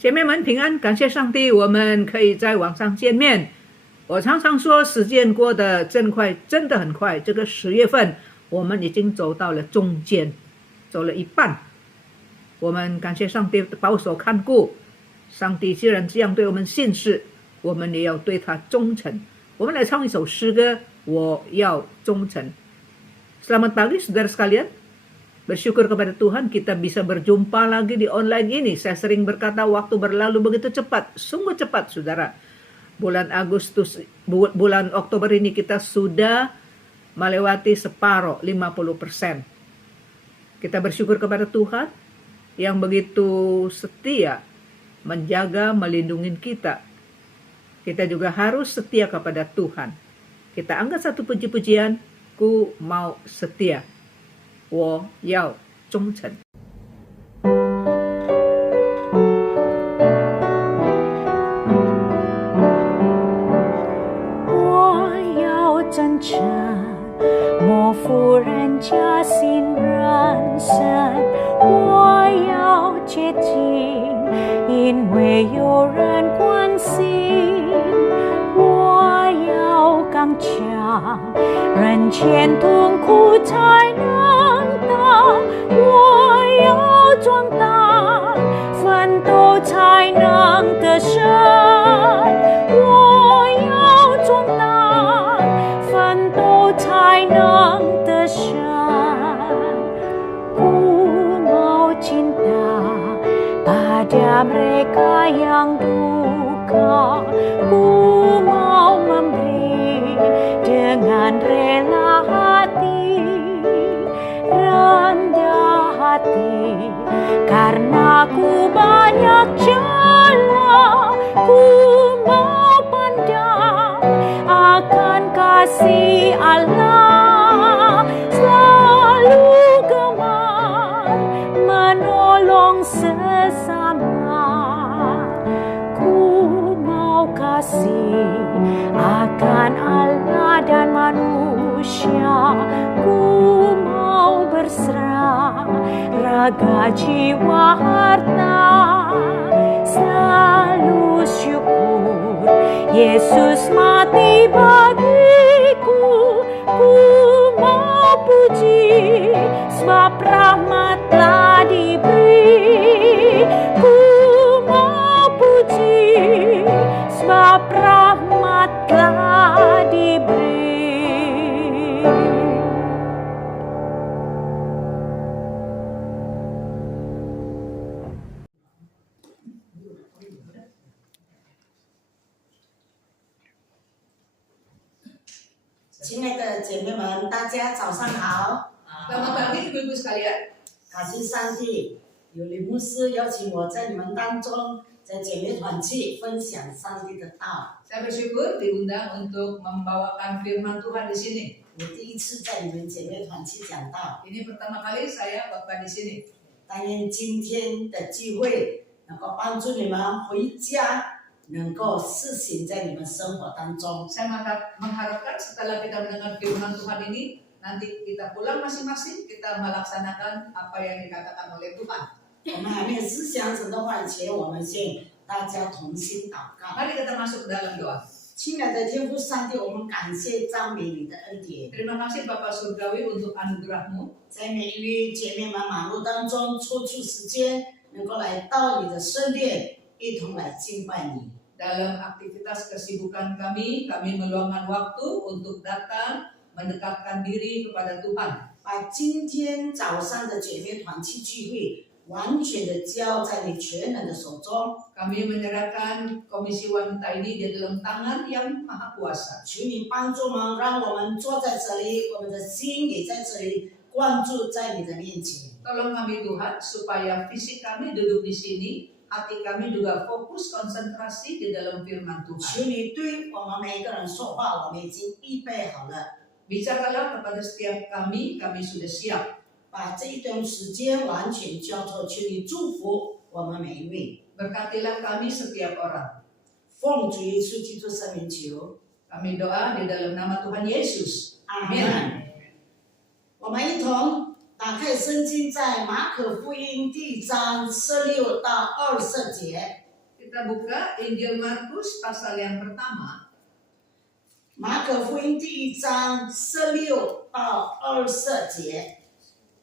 姐妹们平安，感谢上帝，我们可以在网上见面。我常常说，时间过得真快，真的很快。这个10月份，我们已经走到了中间，走了一半。我们感谢上帝保守看顾。上帝既然这样对我们信实，我们也要对他忠诚。我们来唱一首诗歌，我要忠诚。Selamat pagi saudara sekalian. Bersyukur kepada Tuhan kita bisa berjumpa lagi di online ini. Saya sering berkata waktu berlalu begitu cepat, sungguh cepat saudara. Bulan Oktober ini kita sudah melewati separuh 50%. Kita bersyukur kepada Tuhan yang begitu setia menjaga, melindungi kita. Kita juga harus setia kepada Tuhan. Kita angkat satu puji-pujian, ku mau setia. 我要忠诚。我要真诚，莫负人家信任神。我要接近，因为有人关心。我要刚强，人前痛苦才能。我要壮大，奋斗才能得胜。我要壮大，奋斗才能得胜。Ku mau cinta pada mereka yang duka. Ku mau memberi dengan rela hati. Rendah hati karena ku banyak celah. Ku mau pandang akan kasih Allah, selalu gemar menolong sesama. Ku mau kasih akan Allah dan manusia. Ku mau berserah raga jiwa harta, selalu syukur Yesus mati bagiku. Ku mau puji sebab rahmat telah diberi. Ku mau puji sebab rahmat telah diberi. Selamat 姐妹们，大家早上好。Selamat pagi ibu-ibu sekalian. 感谢上帝，有李牧师邀请我在你们当中，在姐妹团契分享上帝的道。 Saya bersyukur diundang untuk membawakan firman Tuhan di sini. 我第一次在你们姐妹团契讲道， Ini pertama kali saya khotbah di sini. 但愿今天的聚会能够帮助你们回家，能够施行在你们生活当中。 Saya mengharapkan setelah kita mendengar firman Tuhan ini, nanti kita pulang masing-masing, kita melaksanakan apa yang dikatakan oleh Tuhan. 我们还没有思想神的话前，我们先大家同心祷告。 Mari kita masuk ke dalam doa. 亲爱的天父上帝，我们感谢赞美你的恩典。 Terima kasih Bapa Surgawi untuk anugerah-Mu. 在每一位姐妹们忙碌当中，抽出时间能够来到你的圣殿，一同来敬拜你。 Dalam aktivitas kesibukan kami meluangkan waktu untuk datang mendekatkan diri kepada Tuhan. 把今天早上的姐妹团契聚会完全的交在你全能的手中。 Kami menyerahkan komisi wanita ini di dalam tangan yang maha kuasa. 求你帮助我们，让我们坐在这里，我们的心也在这里关注在你的面前。 Tolong kami Tuhan supaya fisik kami duduk di sini, hati kami juga fokus konsentrasi di dalam firman 求 Tuhan. 你对我们每一个人说话，我们已经预备好了。 Bicaralah kepada setiap kami sudah siap. 把这一段时间完全交托，求你祝福我们每一位。 Berkatilah kami setiap orang. 奉主耶稣基督圣名求， Kami doa di dalam nama Tuhan Yesus. 阿门。我们一同打开圣经，在马可福音第1章16到20节。Kita buka Injil Markus pasal yang pertama. 马可福音第1章16到24节。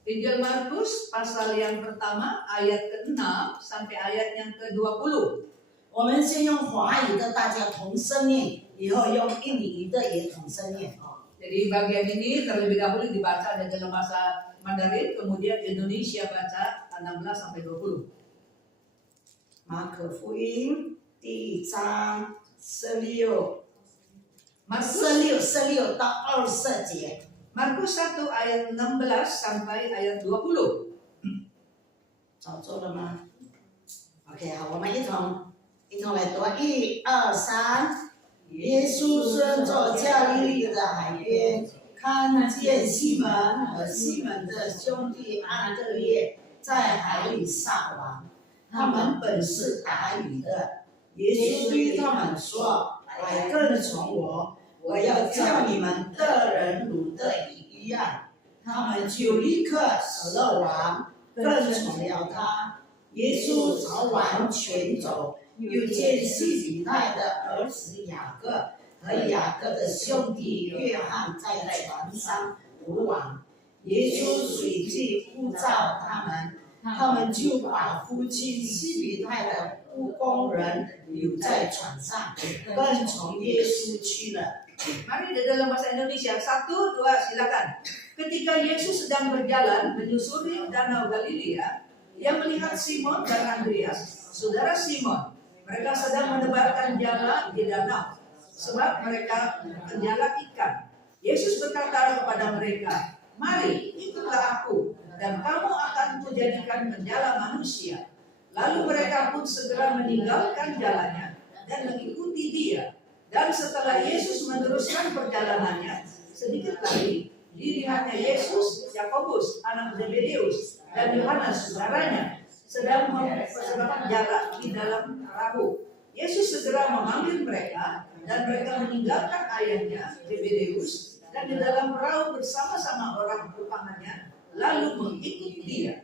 Injil Markus pasal yang pertama ayat ke-6 sampai ayat yang ke-20. 我们先用华语的大家同声念，以后用印尼语的也同声念。 Jadi bagian ini terlebih dahulu dibaca dalam bahasa Mandarin, kemudian Indonesia baca 16 sampai 20. 马可福音第1章16到24节。 Markus 1 ayat 16 sampai ayat 20. 找做了吗 ？OK， 好，我们一同来读，1、2、3。耶稣顺着加利利的海边，看见西门和西门的兄弟安德烈在海里撒网，他们本是打鱼的。耶稣对他们说：“来跟从我，我要叫你们得人如得鱼一样。”他们就立刻舍了网，跟从了他。耶稣朝完全走，又见西比泰的儿子雅各和雅各的兄弟约翰在船上捕网。耶稣随即呼召他们，他们就把父亲西比泰的雇工人留在船上，跟从耶稣去了。 Mari di dalam bahasa Indonesia 1, 2 silakan. Ketika Yesus sedang berjalan menyusuri Danau Galilea, ia melihat Simon dan Andreas, saudara Simon. Mereka sedang menebarkan jala di danau, sebab mereka menjala ikan. Yesus berkata kepada mereka, "Mari, ikutlah aku, dan kamu akan kujadikan penjala manusia." Lalu mereka pun segera meninggalkan jalannya dan mengikuti dia. Dan setelah Yesus meneruskan perjalanannya, sedikit lagi dilihatnya Yesus, Yakobus, anak Zebedeus, dan Yohanes, saudaranya, sedang mempersembahkan jala di dalam perahu. Yesus segera memanggil mereka, dan mereka meninggalkan ayahnya, Zebedeus, dan di dalam perahu bersama-sama orang tukangannya, lalu mengikuti dia.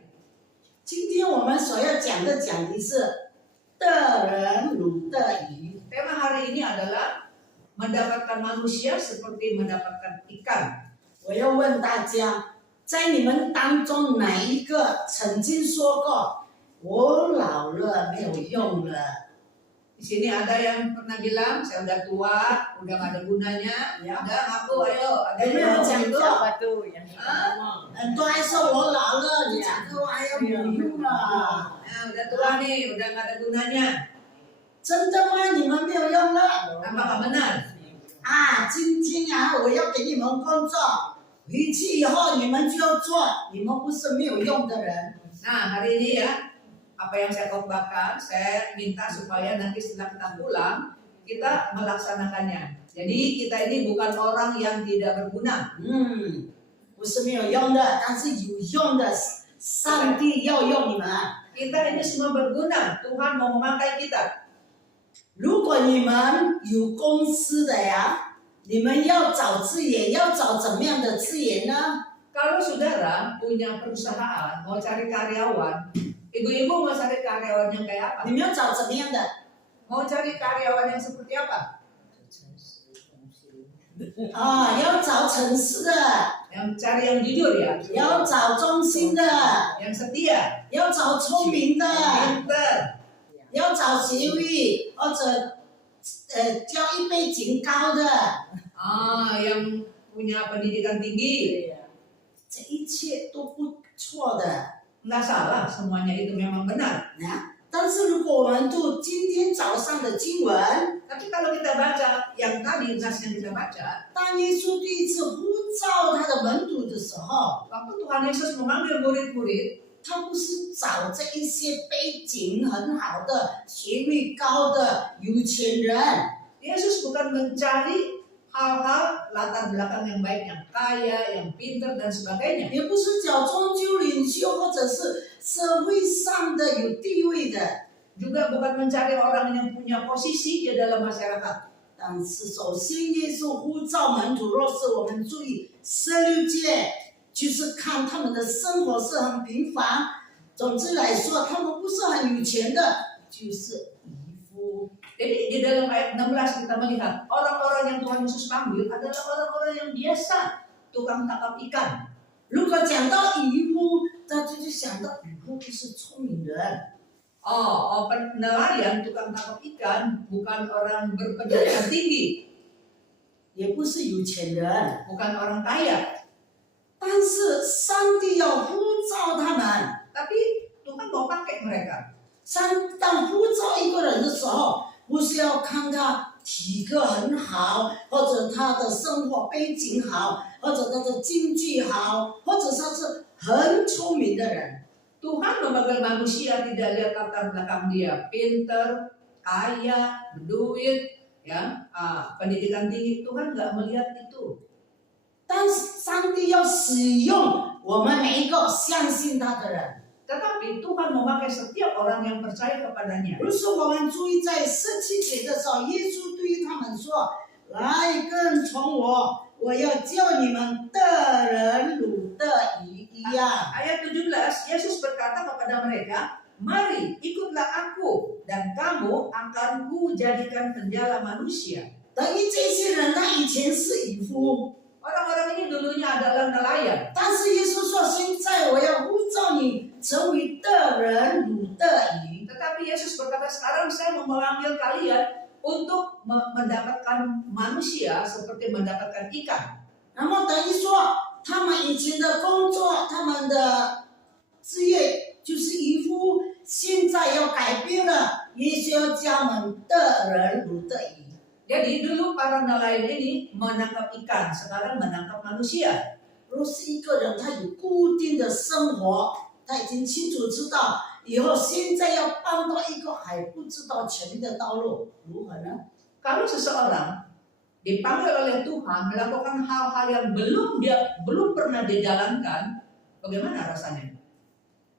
今天我们所要讲的讲题是得人如得鱼。 Tema hari ini adalah mendapatkan manusia seperti mendapatkan ikan. 我要问大家，在你们当中哪一个曾经说过我老了没有用了？ Di sini ada yang pernah bilang saya udah tua, udah gak ada gunanya. Ya. Udah aku ayo, ada有没有 yang 讲 ngomong gitu? 过？ Apa tuh yang ngomong? 很多还说我老了，你讲课我还要没有用了。 Nah, udah tua nih, udah gak ada gunanya. 真的吗？你们没有用了？ Apakah benar? 啊，今天啊，我要给你们工作，回去以后你们就要做，你们不是没有用的人。 Nah, hari ini ya, apa yang saya khotbahkan, saya minta supaya nanti setelah kita pulang, kita melaksanakannya. Jadi kita ini bukan orang yang tidak berguna. 不是没有用的，但是有用的，上帝要用你们。 Kita ini semua berguna, Tuhan mau memakai kita. 如果你们有公司的呀，你们要找资源，要找怎么样的资源呢？ Kalau saudara punya perusahaan, mau cari karyawan, ibu-ibu mau cari karyawan yang kayak apa? 你们要找怎么样的？ Mau cari karyawan yang seperti apa? 啊，要找诚实的， Yang cari yang jujur ya, 要找忠心的， yang setia, 要找聪明的， pintar, 要找学历或者教育背景高的， yang punya pendidikan tinggi. 这一切都不错的。 Nggak salah, semuanya itu memang benar. 但是如果我们读今天早上的经文， Tapi kalau kita baca yang tadi nas yang kita baca, 当耶稣第一次呼召他的门徒的时候， waktu Tuhan Yesus memanggil murid-murid, 他不是找这一些背景很好的、学历高的有钱人， Yesus bukan mencari hal-hal latar belakang yang baik, yang kaya, yang pintar dan sebagainya. 也不是找宗教领袖或者是社会上的有地位的。 Juga bukan mencari orang yang punya posisi di dalam masyarakat. 但是首先，耶稣呼召门徒，若是我们注意16节，就是看他们的生活是很平凡。总之来说，他们不是很有钱的，就是渔夫。Jadi di dalam ayat 16 kita melihat orang-orang yang Tuhan Yesus panggil adalah orang-orang yang biasa, tukang tangkap ikan. 如果讲到渔夫，大家就想到渔夫是聪明人， Nelayan, tukang tangkap ikan bukan orang berpendidikan tinggi, 也不是有钱人， bukan orang kaya. 但是上帝要呼召他们。 Tapi Tuhan mau pakai mereka. 当呼召一个人的时候，不是要看他体格很好，或者他的生活背景好，或者他的经济好，或者他是很聪明的人。 Tuhan memanggil manusia tidak lihat latar belakang dia, pinter, kaya, berduit, ya, pendidikan tinggi. Tuhan nggak melihat itu. 但是上帝要使用我们每一个相信他的人。 Tetapi Tuhan memakai setiap orang yang percaya kepadanya. 如是我们注意在17节的时候，耶稣对于他们说：“来跟从我，我要叫你们得人如得鱼一样。” Ayat 17, Yesus berkata kepada mereka, "Mari, ikutlah aku, dan kamu akan kujadikan penjala manusia." 等于这些人他以前是渔夫， Orang-orang ini dulunya adalah nelayan. 但是耶稣说：“现在我要呼召你成为得人如得鱼。” Tetapi Yesus berkata, sekarang saya mau memanggil kalian untuk mendapatkan manusia seperti mendapatkan ikan. 那么等于说，他们以前的工作，他们的职业就是渔夫，现在要改变了，耶稣要叫他们得人如得鱼。 Jadi dulu para nelayan ini menangkap ikan, sekarang menangkap manusia. 如果是一个人，他有固定的生活，他已经清楚知道以后现在要搬到一个还不知道前面的道路，如何呢？ Kalau seseorang dipanggil oleh Tuhan melakukan hal-hal yang belum pernah dijalankan, bagaimana rasanya?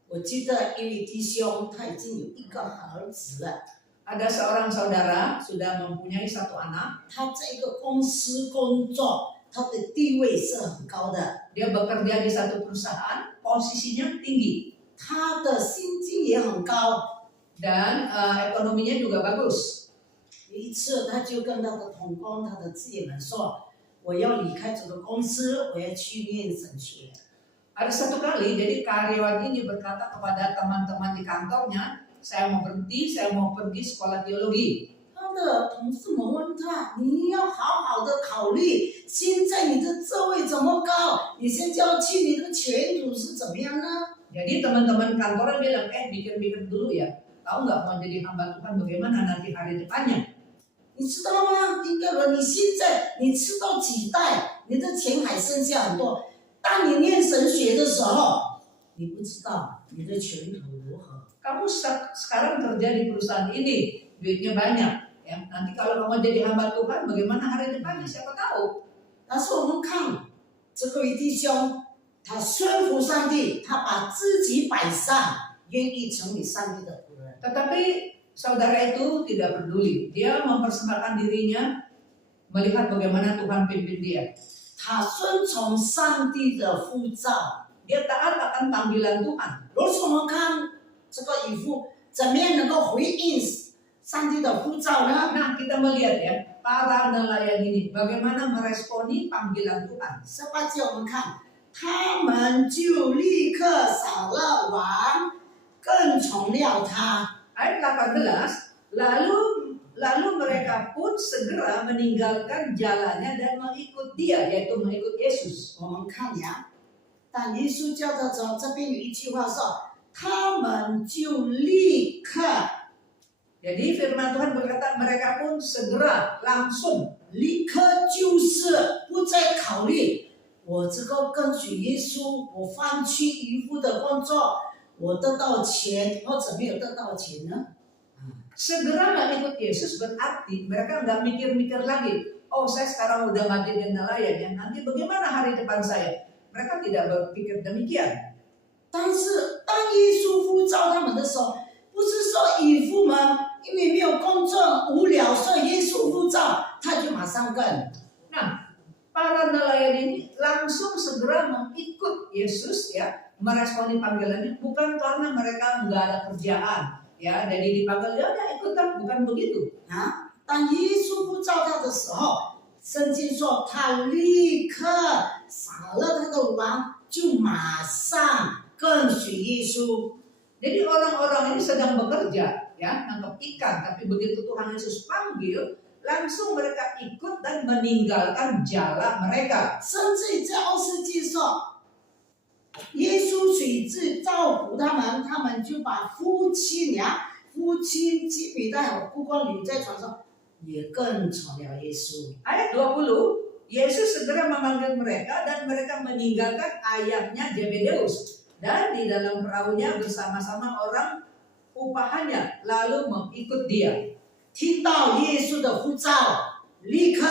我记得一位弟兄，他已经有一个儿子了， Ada seorang saudara sudah mempunyai satu anak. 他在一个公司工作，他的地位是很高的， Dia bekerja di satu perusahaan, posisinya tinggi 他的薪金也很高。 dan ekonominya juga bagus. 有一次，他就跟他的同工、他的职业们说：“我要离开这个公司，我要去念神学。” Ada satu kali, jadi karyawan ini berkata kepada teman-teman di kantornya, saya mau berhenti, saya mau pergi sekolah teologi. 他的同事们问他：“你要好好的考虑，现在你的职位这么高，你现在要去，你的前途是怎么样呢？” Jadi teman-teman kantornya bilang, pikir-pikir dulu ya, tahu nggak mau jadi hamba Tuhan bagaimana nanti hari depannya? 你知道吗？一个人，你现在你吃到几代，你的钱还剩下很多。当你念神学的时候，你不知道你的前途如何。 Kamu sekarang kerja di perusahaan ini, duitnya banyak. Ya, nanti kalau kamu jadi hamba Tuhan, bagaimana hari depannya? Siapa tahu? 但是我们看这个弟兄，他顺服上帝，他把自己摆上，愿意成为上帝的仆人。 Tetapi saudara itu tidak peduli. Dia mempersembahkan dirinya melihat bagaimana Tuhan pimpin dia. 他顺从上帝的呼召。 Dia taat akan panggilan Tuhan. 如此我们看这个渔夫怎么样能够回应上帝的呼召呢？ Nah, kita melihat ya, para nelayan ini bagaimana meresponi panggilan Tuhan. 18节我们看，他们就立刻扫了网，跟从了他。 Ayat 18, lalu mereka pun segera meninggalkan jalannya dan mengikut dia, yaitu mengikut Yesus. 我们看呀，当耶稣叫他走，这边有一句话说，他们就立刻。 Jadi firman Tuhan berkata mereka pun segera, langsung. 立刻就是不再考虑我这个跟随耶稣，我放弃渔夫的工作，我得到钱或者没有得到钱呢？ Segera mengikut Yesus berarti mereka nggak mikir-mikir lagi. Oh, saya sekarang udah mati di nelayan ya. Nanti bagaimana hari depan saya? Mereka tidak berpikir demikian. 但是当耶稣呼召他们的时候，不是说渔夫们因为没有工作无聊，所以耶稣呼召他就马上跟。 Nah, para nelayan ini langsung segera mengikut Yesus ya, meresponi panggilannya bukan karena mereka nggak ada kerjaan, ya, jadi dipanggil ya udah ikutan, bukan begitu. 啊，当耶稣呼召他的时候，圣经说他立刻杀了他的王，就马上跟随耶稣。 Jadi orang-orang ini sedang bekerja, ya, nangkap ikan, tapi begitu Tuhan Yesus panggil, langsung mereka ikut dan meninggalkan jala mereka. 甚至在20节说，耶稣随之造福他们，他们就把父亲基比带和不光女在船上，也跟从了耶稣。 Ayat 20, Yesus segera memanggil mereka dan mereka meninggalkan ayahnya Zebedeus. Dan di dalam perahunya bersama-sama orang upahannya lalu mengikut dia. 听到耶稣的呼召，立刻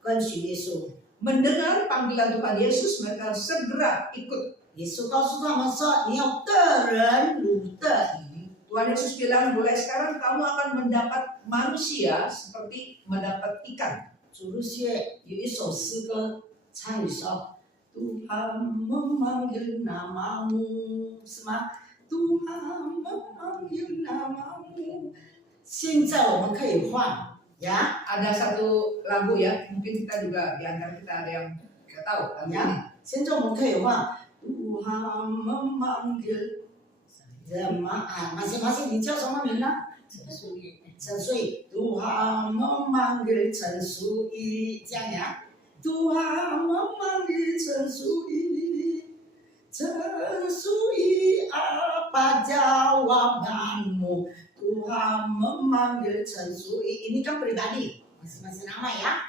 跟随耶稣。 Mendengar panggilan Tuhan Yesus, mereka segera ikut. 耶稣告诉他们说：“你要得人如得鱼。” Tuhan Yesus bilang, mulai sekarang kamu akan mendapat manusia seperti mendapat ikan. 主日学有一首诗歌唱语说：“Tuhan memanggil namamu，是吗？Tuhan memanggil namamu。”现在我们可以换呀， Ada satu lagu ya, mungkin kita juga di antara kita ada yang nggak tahu lagu ini. 呀，现在我们可以换。Tuhan memanggil， 什么啊？masing-masing你叫什么名呢？陈淑仪。Tuhan memanggil 陈淑仪，这样呀。Tuhan memanggil 陈淑仪，陈淑仪apa jawabanmu? Tuhan memanggil 陈淑仪，ini kan pribadi masing-masing nama ya.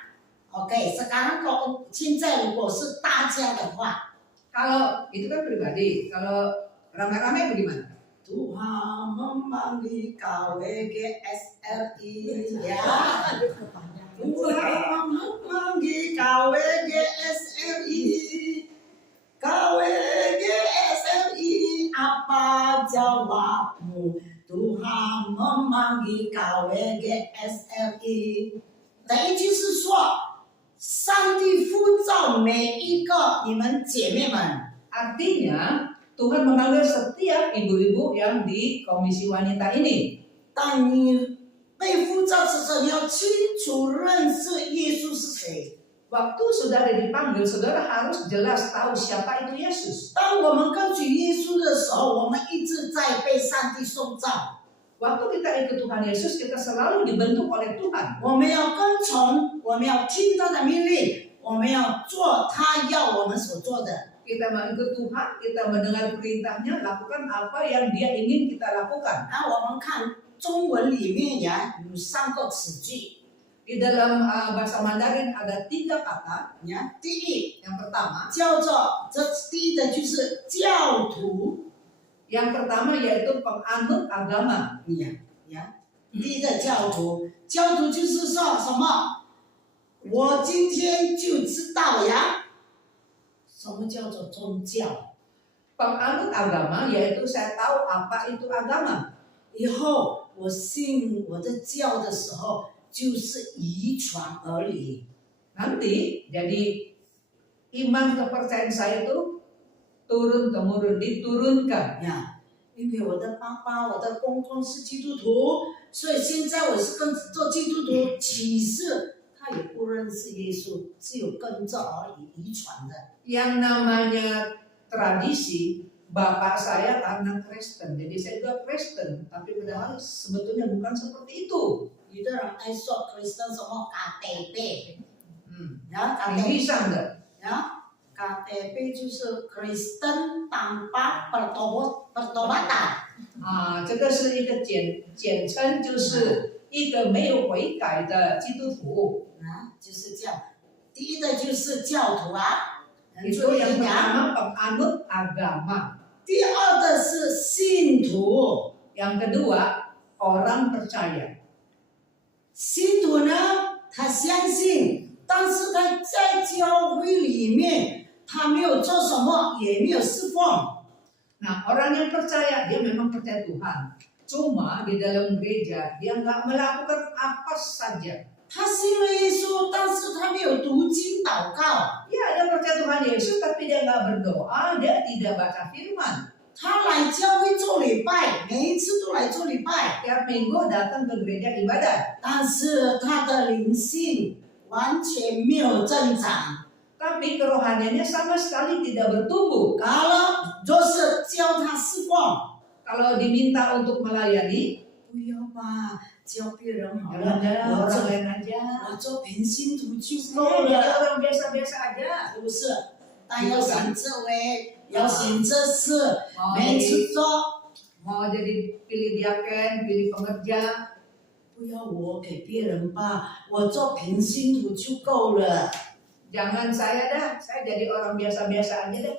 Oke, sekarang kalau 现在如果是大家的话， Kalau itu kan pribadi, kalau ramai-ramai bagaimana? Tuhan memanggil KWGSRI ya. Tuhan memanggil KWGSRI, KWGSRI apa jawabmu? Tuhan memanggil KWGSRI。等于就是说，上帝呼召每一个你们姐妹们。 Artinya Tuhan memanggil setiap ibu-ibu yang di komisi wanita ini. 当你被呼召之时，你要清楚认识耶稣是谁。 Waktu saudara dipanggil, saudara harus jelas tahu siapa itu Yesus. 当我们跟随耶稣的时候，我们一直在被上帝塑造。 Waktu kita ikut Tuhan Yesus, kita selalu dibentuk oleh Tuhan. 我们要跟从，我们要听他的命令，我们要做他要我们所做的。 Kita mengikut Tuhan, kita mendengar perintahnya, lakukan apa yang Dia ingin kita lakukan. 那我们看中文里面呀，有3个词句 Di dalam bahasa Mandarin ada 3 kata. 呀。第一 Yang pertama, 叫做第一的就是教徒 yang pertama yaitu penganut agama. 呀。第一的教徒，教徒就是说什么？我今天就知道呀，什么叫做宗教？ Penganut agama yaitu saya tahu apa itu agama. 以后我信我的教的时候，就是遗传而已。 Nanti jadi iman kepercayaan saya itu turun temurun, diturunkan. 呀，因为我的爸爸、我的公公是基督徒，所以现在我是跟做基督徒，其实他也不认识耶稣，只有跟着而已，遗传的。 Yang namanya tradisi, bapak saya karena Kristen, jadi saya juga Kristen, tapi padahal sebetulnya bukan seperti itu. 有的人爱说 Kristen 什么 KTP， 然后 Ini KTP， bisa enggak? 然后 KTP 就是 Kristen tanpa pertobatan。 这个是一个简称，就是一个没有悔改的基督徒。就是这样。第一的就是教徒啊， Itu yang pertama penganut agama. 第二的是信徒， Yang kedua orang percaya. 信徒呢，他相信，但是他在教会里面，他没有做什么，也没有侍奉。 Nah, orang yang percaya, dia memang percaya Tuhan. Cuma di dalam gereja, dia nggak melakukan apa saja. 他信了耶稣，但是他没有读经祷告。 Ya, dia percaya Tuhan Yesus, tapi dia nggak berdoa, dia tidak baca firman. 他来教会做礼拜，每一次都来做礼拜， tiap minggu datang ke gereja ibadat. 但是他的灵性完全没有增长。 Tapi kerohaniannya sama sekali tidak bertumbuh. Kalau 就是教他侍奉， Kalau diminta untuk melayani, 不要吧，教别人好 jangan 了， orang 我做 lain aja. 我做平信徒就 Saya 够 jadi 了， orang biasa-biasa aja. 是不是？但要行这位，要行这事， Mau 每 jadi, 次做。 mau jadi pilih diaken, pilih pengerja. 不要我给别人吧，我做平信徒就够了。 Jangan saya dah, saya jadi orang biasa-biasa aja deh.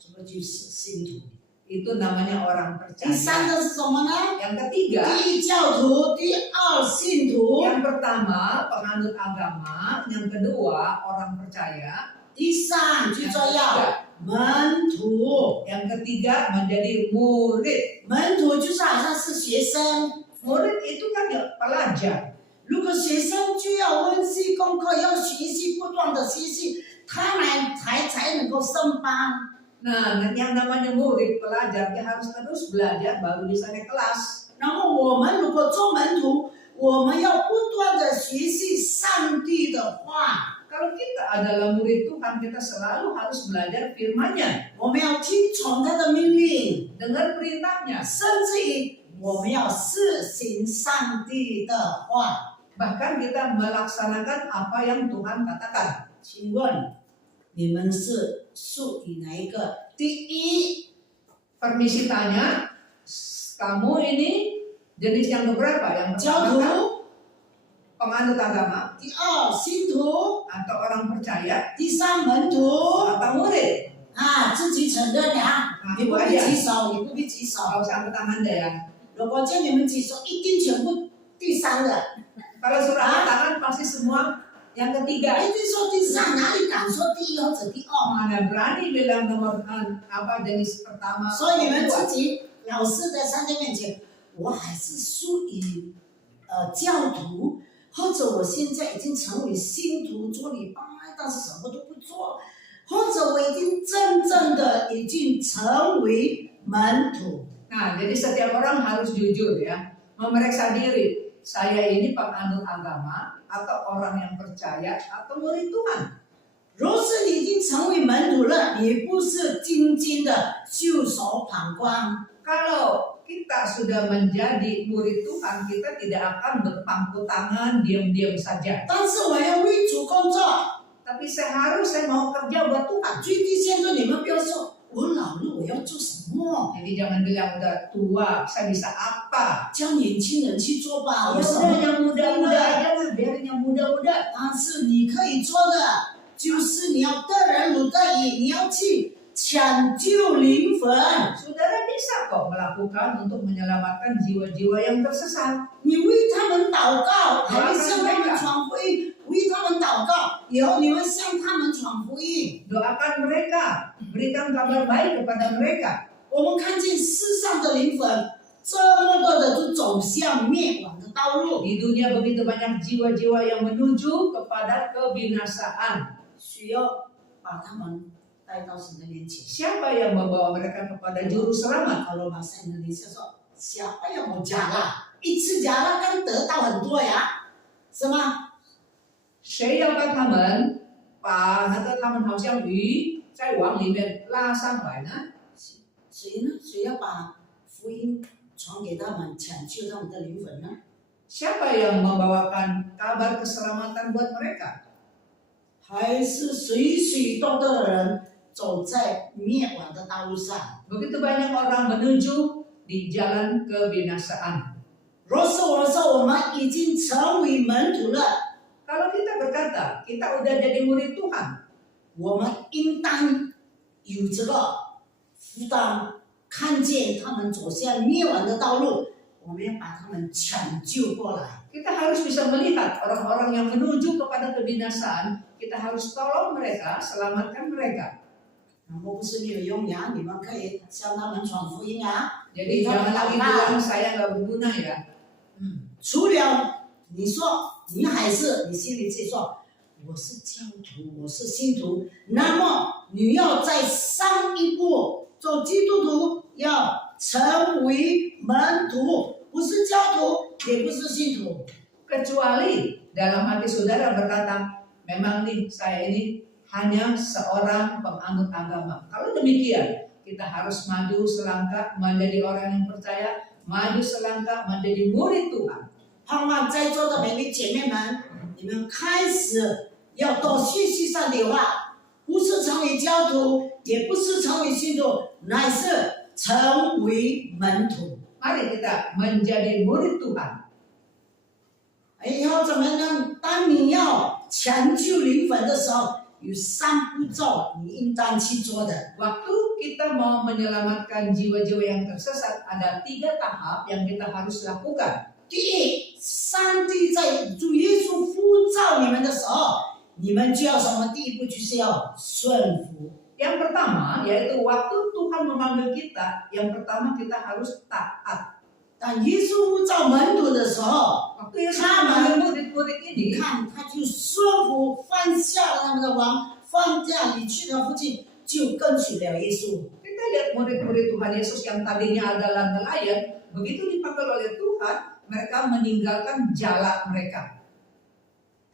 这个就是信徒。 Itu namanya orang 第三 percaya. 个是什么呢？ Yang ketiga, 第一教徒，第二信徒， yang pertama penganut agama, yang kedua orang percaya, 第三最 yang 重要 ketiga, 门徒。 yang ketiga menjadi murid. 门徒就是好像是学生， Murid itu kan ya pelajar. 如果学生就要温习功课，要学习，不断的学习，他们才能够升班。 Nah, yang namanya murid pelajar dia harus terus belajar baru bisa naik kelas. 然后我们如果做门徒，我们要不断的学习上帝的话。 Kalau kita adalah murid Tuhan, kita selalu harus belajar firman-Nya, 我们要听从他的命令， dengar perintahnya. 甚至于我们要实行上帝的话。 Bahkan kita melaksanakan apa yang Tuhan katakan. 请问你们是属于哪一个？第一， Permisi tanya, kamu ini jenis yang keberapa? Yang 教 pertama, 徒； penganut agama 第二，信徒； atau orang percaya 第三，门徒。 atau murid? 啊，自己承认呀，你不必举手，你不必举手。 Kalau saya angkat tangan deh ya. 如果叫你们举手，一定全部第三个。 Kalau suruh angkat tangan pasti semua yang ketiga. 一定说第三，哪里敢说第一或者第二？ Mana berani bilang nomor apa jenis pertama? 所以你们 kedua. 自己老师在上帝面前，我还是属于教徒，或者我现在已经成为信徒做礼拜，但是什么都不做，或者我已经真正的已经成为门徒。 Nah, jadi setiap orang harus jujur ya, memeriksa diri. Saya ini penganut agama atau orang yang percaya atau murid Tuhan. 若是你已经成为门徒了，你不是静静的袖手旁观。 Kalau kita sudah menjadi murid Tuhan, kita tidak akan berpangku tangan diam-diam saja. 但是我要为主工作。 Tapi saya mau kerja buat Tuhan. 最低限度你们不要说我老了，我要做什么？ Jadi jangan bilang udah tua, saya bisa apa? 叫年轻人去做吧， Ya 有什 udah 么？ yang muda-muda aja lah, biarin yang muda-muda. 但是你可以做的，就是你要得人如得己，你要去抢救灵魂， Saudara bisa kok melakukan untuk menyelamatkan jiwa-jiwa yang tersesat. 你为他们祷告，还会向他们传福音，为他们祷告，以后你们向他们传福音。 Doakan mereka, berikan kabar baik kepada mereka. 我们看见世上的灵魂这么多的都走向灭亡的道路， Di dunia begitu banyak jiwa-jiwa yang menuju kepada kebinasaan. 需要把他们带到神的面前。 Siapa yang membawa mereka kepada juru selamat? kalau bahasa Indonesia 说 siapa yang mau jalan？一次加了刚得到很多呀，是吗？ 谁要把他们把那个他们好像鱼再往里面拉上来呢？谁呢？谁要把福音传给他们，抢救他们的灵魂呢？ Siapa yang membawakan kabar keselamatan buat mereka? 还是许许多多的人走在灭亡的道路上？ Begitu banyak orang menuju di jalan kebinasaan. 若是我们说我们已经成为门徒了， Kalau kita berkata kita udah jadi murid Tuhan, 我们应当有这个负担，看见他们走向灭亡的道路，我们要把他们抢救过来。 kita harus bisa melihat orang-orang yang menuju kepada kebinasaan. Kita harus tolong mereka, selamatkan mereka. 然后不是没有用呀，你们可以向他们传福音啊。 Jadi jangan lagi bilang saya nggak berguna ya. 除了你说你还是你心里自己说我是教徒，我是信徒，那么你要再上一步做基督徒，要成为门徒，不是教徒，也不是信徒。 Kecuali dalam hati saudara berkata, memang nih saya ini hanya seorang penganut agama. Kalau demikian, kita harus maju selangkah menjadi orang yang percaya, maju selangkah menjadi murid Tuhan. 盼望在座的每位姐妹们，你们开始要懂信息上的话，不是成为教徒，也不是成为信徒，乃是成为门徒。 Mari kita menjadi murid Tuhan. 以后怎么样？当你要抢救灵魂的时候，有3步骤你应当去做的。 Waktu kita mau menyelamatkan jiwa-jiwa yang tersesat, ada 3 tahap yang kita harus lakukan. 第一，上帝在主耶稣呼召你们的时候，你们就要什么？第一步就是要顺服。 Yang pertama, yaitu waktu Tuhan memanggil kita, yang pertama kita harus taat. 当耶稣呼召门徒的时候， Waktu Yesus memanggil murid-murid 你 ini, 看他就顺服，放下了他们的王，放下离去的父亲，就跟随了耶稣。 kita lihat murid-murid Tuhan Yesus yang tadinya adalah nelayan, begitu dipanggil oleh Tuhan, mereka meninggalkan jala mereka.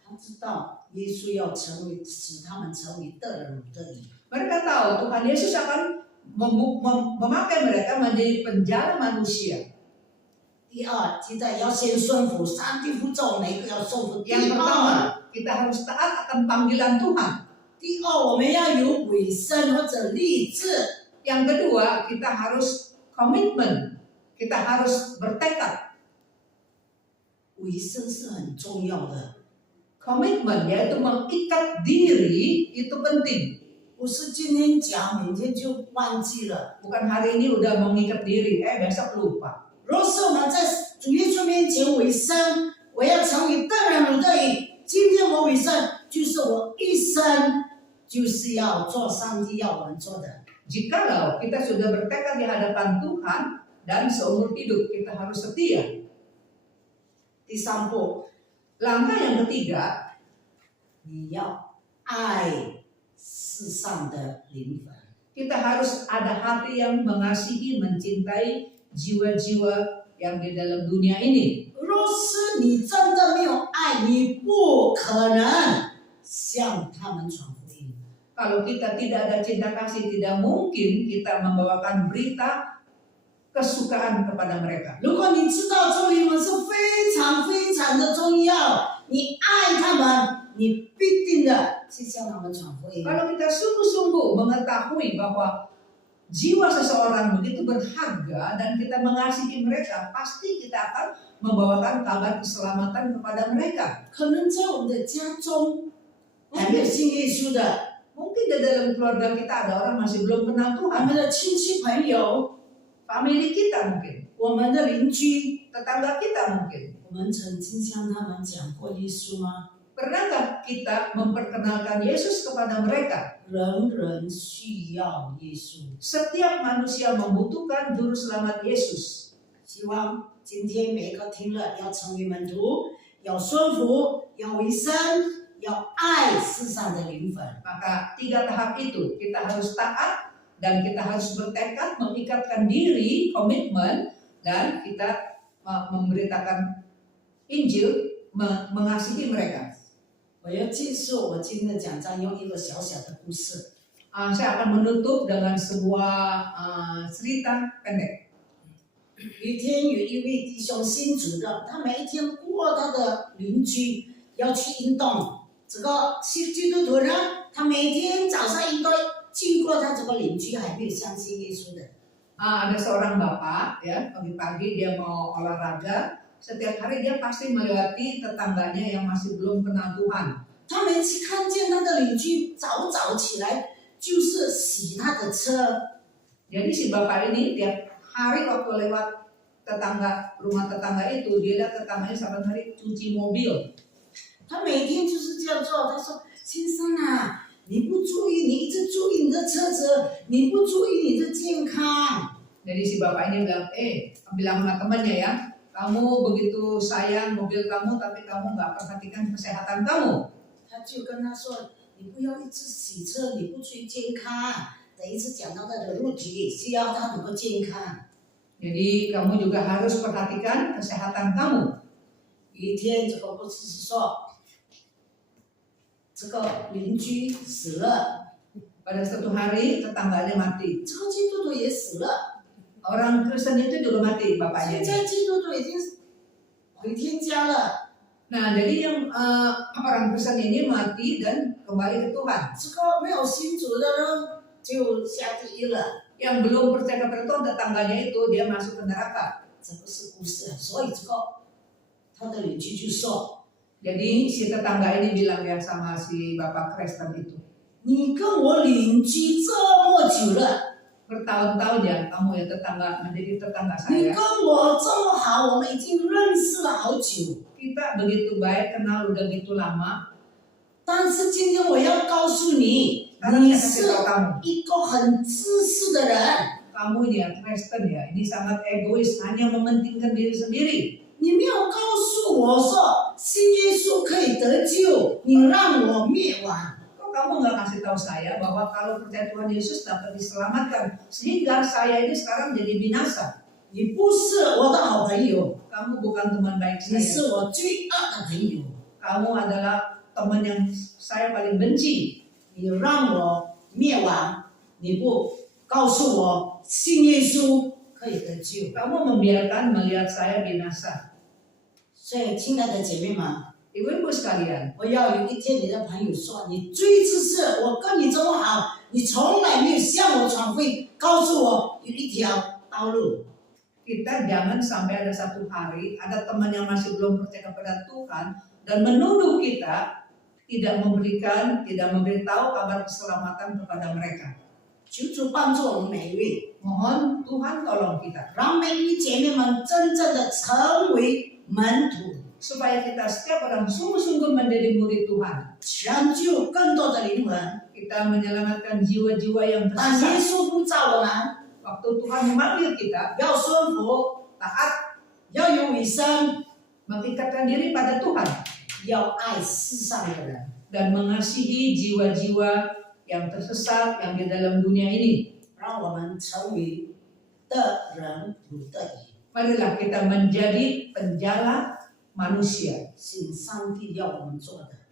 他知道耶稣要使他们成为得人如得鱼。 Mereka tahu Tuhan Yesus akan memakai mereka menjadi penjala manusia. 第二，现在要先顺服，上帝呼召每个要顺服。第 Yang 二， pertama, kita harus taat akan panggilan Tuhan. 第二，我们要有委身或者立志。 Yang kedua, kita harus komitmen, kita harus bertekad. 委身是很重要的， Komitmen yaitu mengikat diri itu penting. 不是今天讲，明天就忘记了。 Bukan hari ini udah mengikat diri, besok lupa. 若是我们在主耶稣面前委身，我要成为得人如得鱼。今天我委身，就是我一生就是要做上帝要我们做的。 Jikalau kita sudah bertekad di hadapan Tuhan dan seumur hidup kita harus setia. 第三步， Langkah yang ketiga, 你要爱世上的灵魂。 kita harus ada hati yang mengasihi, mencintai jiwa-jiwa yang di dalam dunia ini. 若是你真的没有爱，你不可能向他们传福音。 Kalau kita tidak ada cinta kasih, tidak mungkin kita membawakan berita kesukaan kepada mereka. 如果你知道这灵魂是非常非常的重要，你爱他们，你必定的去向他们传福音。 Kalau kita sungguh-sungguh mengetahui bahwa jiwa seseorang begitu berharga dan kita mengasihi mereka, pasti kita akan membawakan kabar keselamatan kepada mereka. 可能在我们的家中还没有信耶稣的， Mungkin di dalam keluarga kita ada orang masih belum kenal 我 Tuhan, 们的亲戚朋友， famili kita mungkin, 我们的邻居， tetangga kita mungkin. 我们曾经向他们讲过耶稣吗？ Pernahkah kita memperkenalkan Yesus kepada mereka? 人人需要耶稣。 Setiap manusia membutuhkan juru selamat Yesus. 希望今天每个听了要成为门徒，要顺服，要委身，要爱世上的灵魂。 Maka 3 tahap itu kita harus taat dan kita harus bertekad mengikatkan diri, komitmen, dan kita memberitakan Injil, mengasihi mereka. 我要结束我今天的讲章，用一个小小的故事。 Saya akan menutup dengan sebuah cerita pendek. 有一天有一位弟兄信主的，他每一天过他的邻居要去运动。这个基督徒呢，他每天早上应该经过他这个邻居还没有相信耶稣的。 Ada seorang bapak ya, pagi-pagi dia mau olahraga. Setiap hari dia pasti melewati tetangganya yang masih belum kenal Tuhan. 他每次看见他的邻居早早起来，就是洗他的车。 Jadi si bapak ini tiap hari waktu lewat rumah tetangga itu, dia lihat tetangganya setiap hari cuci mobil. 他每天就是这样做。他说：“先生啊，你不注意，你一直注意你的车子，你不注意你的健康。” Jadi si bapak ini bilang sama temannya ya, kamu begitu sayang mobil kamu, tapi kamu nggak perhatikan kesehatan kamu. 他就跟他说：“你不要一直洗车，你不注意健康，等等一次讲到他的肉体，需要他能够健康。 Jadi kamu juga harus perhatikan kesehatan kamu. 有一天，这个不只是说这个邻居死了， Pada suatu hari tetangganya mati. 这个基督徒也死了。 Orang Kristen itu juga mati 现 bapaknya. 在基督徒已经回天家了， Nah, jadi yang orang Kristen ini mati dan kembali ke Tuhan. 这个没有信主的人就下地狱了。 Yang belum percaya kepada Tuhan tetangganya itu dia masuk ke neraka. 这不是故事，所以这个他的邻居就说 Jadi si tetangga ini bilang ya sama si bapak Kristen itu, 你跟我邻居这么久了， bertahun-tahun ya kamu ya tetangga menjadi tetangga 你 saya. 跟我这么好，我们已经认识了好久。 Kita begitu baik, kenal udah gitu lama. 但是今天我要告诉你， Sekarang 你 saya kasih 是 tahu kamu, 一个很自私的人。 kamu ini ya Kristen ya, ini sangat egois, hanya mementingkan diri sendiri. 你没有告诉我说信耶稣可以得救，你让我灭亡。 Kok kamu nggak kasih tahu saya bahwa kalau percaya Tuhan Yesus dapat diselamatkan, sehingga saya ini sekarang jadi binasa? 你不是我的好朋友， Kamu bukan teman baik 你 saya. 是我最恶的朋友。 Kamu adalah teman yang saya paling benci. 你让我灭亡，你不告诉我信耶稣可以得救。 Kamu membiarkan melihat saya binasa. 所以，亲爱的姐妹们， Ibu-ibu sekalian, 我要有一天你的朋友说你最自私，我跟你这么好，你从来没有向我传会，告诉我有一条道路。 kita jangan sampai ada satu hari ada teman yang masih belum percaya kepada Tuhan dan menuduh kita tidak memberitahu kabar keselamatan kepada mereka. 求主帮助我们每一位， Mohon Tuhan tolong kita 让每一姐妹们真正的成为门徒， supaya kita setiap orang sungguh-sungguh menjadi murid Tuhan. 拯救更多的灵魂。 Kita menyelamatkan jiwa-jiwa yang 但耶 tersesat. 稣不造我们， Waktu Tuhan memanggil kita 要顺服， taat, 要有委身， mengikatkan diri pada Tuhan 要爱世上的人。 dan mengasihi jiwa-jiwa yang tersesat yang di dalam dunia ini. 让我们成为的人如得以。 Marilah kita menjadi penjala manusia. 是上帝要我们做的。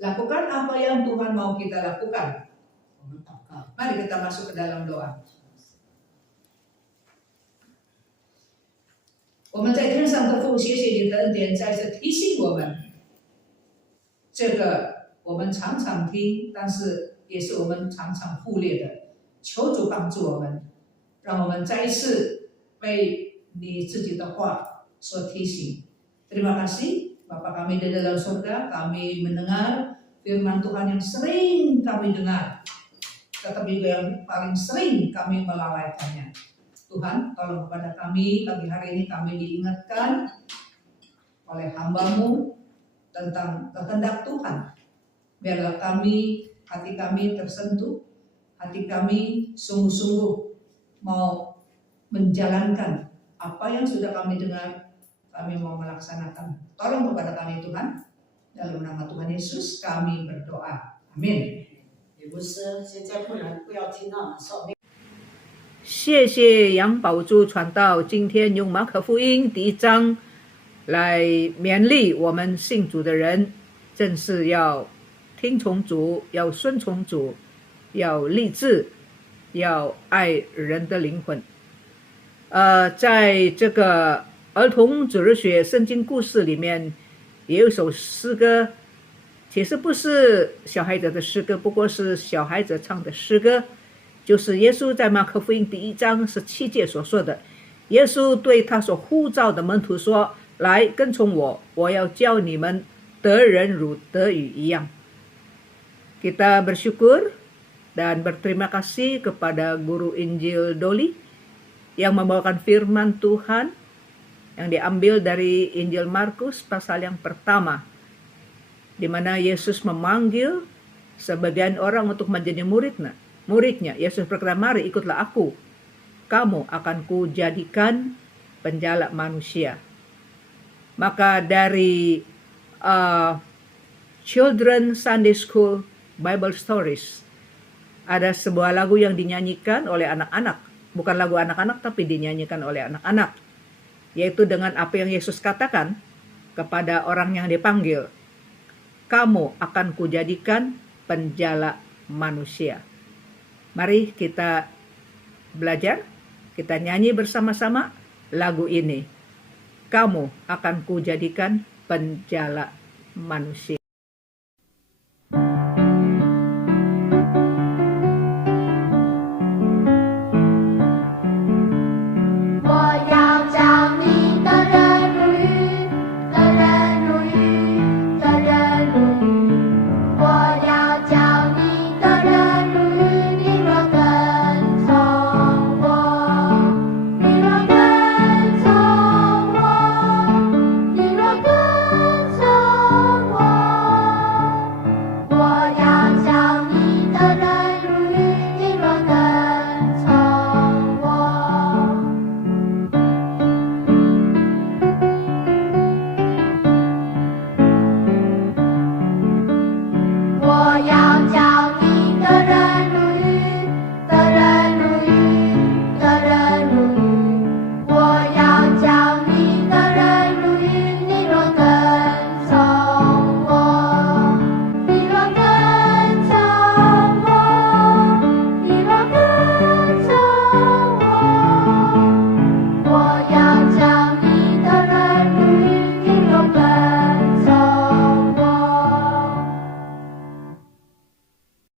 Lakukan apa yang Tuhan mau kita lakukan. 我们祷告， Mari kita masuk ke dalam doa. 我们在天上的父，谢谢你的恩典，再次提醒我们，这个我们常常听，但是也是我们常常忽略的。求主帮助我们，让我们再一次被你自己的话所提醒。Terima kasih, Bapa kami di dalam surga, kami mendengar firman Tuhan yang sering kami dengar, tetapi juga yang paling sering kami melalaikannya. Tuhan, tolong kepada kami, pagi hari ini kami diingatkan oleh hamba-Mu tentang kehendak Tuhan. Biarlah kami, hati kami tersentuh, hati kami sungguh-sungguh mau menjalankan apa yang sudah kami dengar, kami mau melaksanakan. Tolong kepada kami Tuhan, dalam nama Tuhan Yesus kami berdoa. Amin. 也不是现在不能不要听到我们说。谢谢杨宝珠传道，今天用马可福音第1章来勉励我们信主的人，正是要听从主，要顺从主，要立志，要爱人的灵魂。在这个儿童主日学圣经故事里面，也有一首诗歌，其实不是小孩子的诗歌，不过是小孩子唱的诗歌。就是耶稣在马可福音第1章17节所说的，耶稣对他所呼召的门徒说：“来跟从我，我要教你们得人如得鱼一样。” Kita bersyukur dan berterima kasih kepada Guru Injil Doli yang membawakan firman Tuhan yang diambil dari Injil Markus pasal yang pertama, di mana Yesus memanggil sebagian orang untuk menjadi muridnya. Yesus berkata, mari ikutlah aku, kamu akan kujadikan penjala manusia. Maka dari Children Sunday School Bible Stories, ada sebuah lagu yang dinyanyikan oleh anak-anak. Bukan lagu anak-anak, tapi dinyanyikan oleh anak-anak. Yaitu dengan apa yang Yesus katakan kepada orang yang dipanggil. Kamu akan kujadikan penjala manusia. Mari kita belajar, kita nyanyi bersama-sama lagu ini. Kamu akan kujadikan penjala manusia.